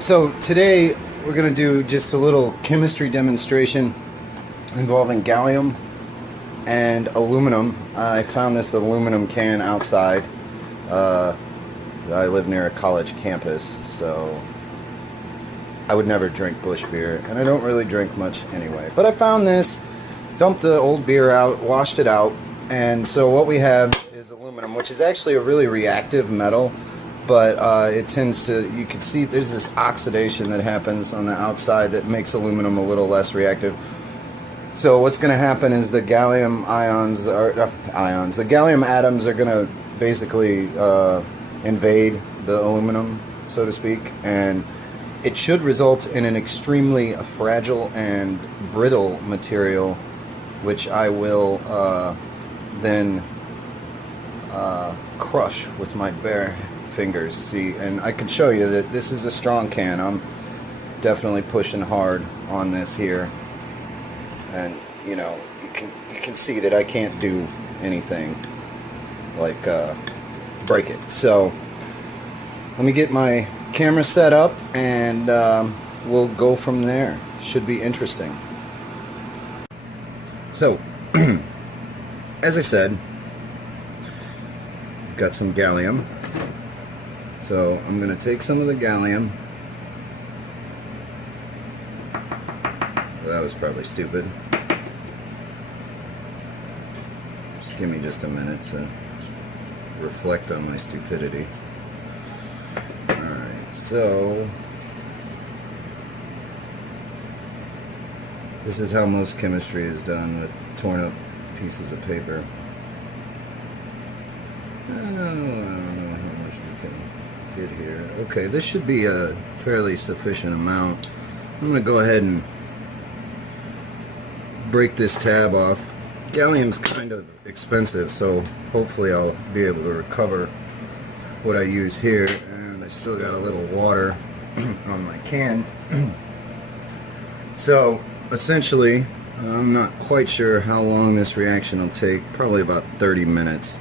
So today we're going to do just a little chemistry demonstration involving gallium and aluminum. I found this aluminum can outside. I live near a college campus, so I would never drink bush beer, and I don't really drink much anyway. But I found this, dumped the old beer out, washed it out, and so what we have is aluminum, which is actually a really reactive metal. But it tends to, you can see there's this oxidation that happens on the outside that makes aluminum a little less reactive. So what's going to happen is the gallium the gallium atoms are going to basically invade the aluminum, so to speak, and it should result in an extremely fragile and brittle material, which I will then crush with my bare fingers. See, and I can show you that this is a strong can. I'm definitely pushing hard on this here, and you know, you can see that I can't do anything like break it. So let me get my camera set up, and we'll go from there. Should be interesting. So as I said, got some gallium. So I'm going to take some of the gallium. Well, that was probably stupid. Just give me just a minute to reflect on my stupidity. Alright, so this is how most chemistry is done, with torn up pieces of paper. I don't know how much we can get here. Okay, this should be a fairly sufficient amount. I'm going to go ahead and break this tab off. Gallium's kind of expensive, so hopefully I'll be able to recover what I use here. And I still got a little water on my can. So essentially, I'm not quite sure how long this reaction will take. Probably about 30 minutes.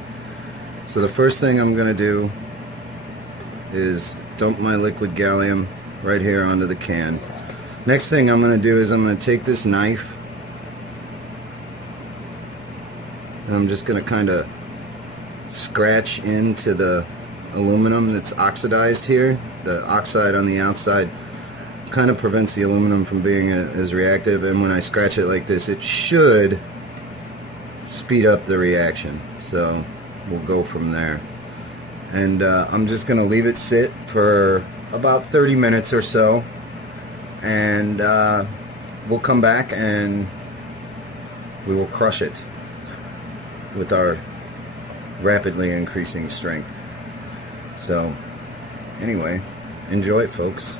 So the first thing I'm going to do is dump my liquid gallium right here onto the can. Next thing I'm going to do is I'm going to take this knife, and I'm just going to kind of scratch into the aluminum that's oxidized here. The oxide on the outside kind of prevents the aluminum from being as reactive, and when I scratch it like this, it should speed up the reaction. So we'll go from there. And I'm just going to leave it sit for about 30 minutes or so, and we'll come back and we will crush it with our rapidly increasing strength. So anyway, enjoy it, folks.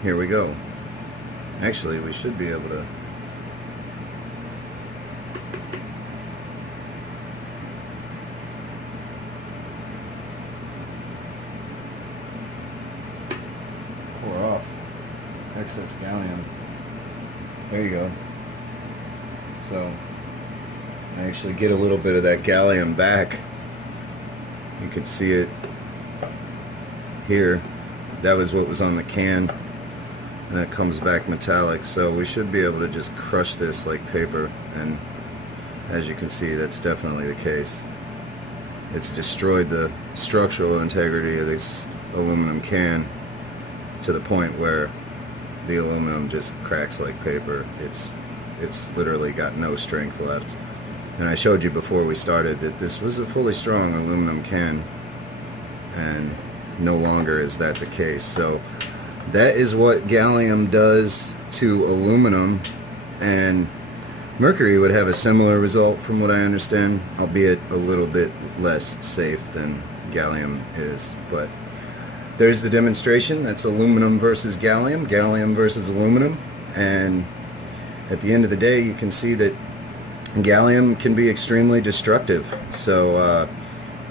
Here we go. Actually, we should be able to pour off excess gallium. There you go. So I actually get a little bit of that gallium back. You could see it here. That was what was on the can, and it comes back metallic. So we should be able to just crush this like paper, and as you can see, that's definitely the case. It's destroyed the structural integrity of this aluminum can to the point where the aluminum just cracks like paper. It's literally got no strength left. And I showed you before we started that this was a fully strong aluminum can, and no longer is that the case. So that is what gallium does to aluminum, and mercury would have a similar result from what I understand, albeit a little bit less safe than gallium is. But there's the demonstration. That's aluminum versus gallium, gallium versus aluminum, and at the end of the day you can see that gallium can be extremely destructive. So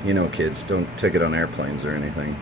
you know, kids, don't take it on airplanes or anything.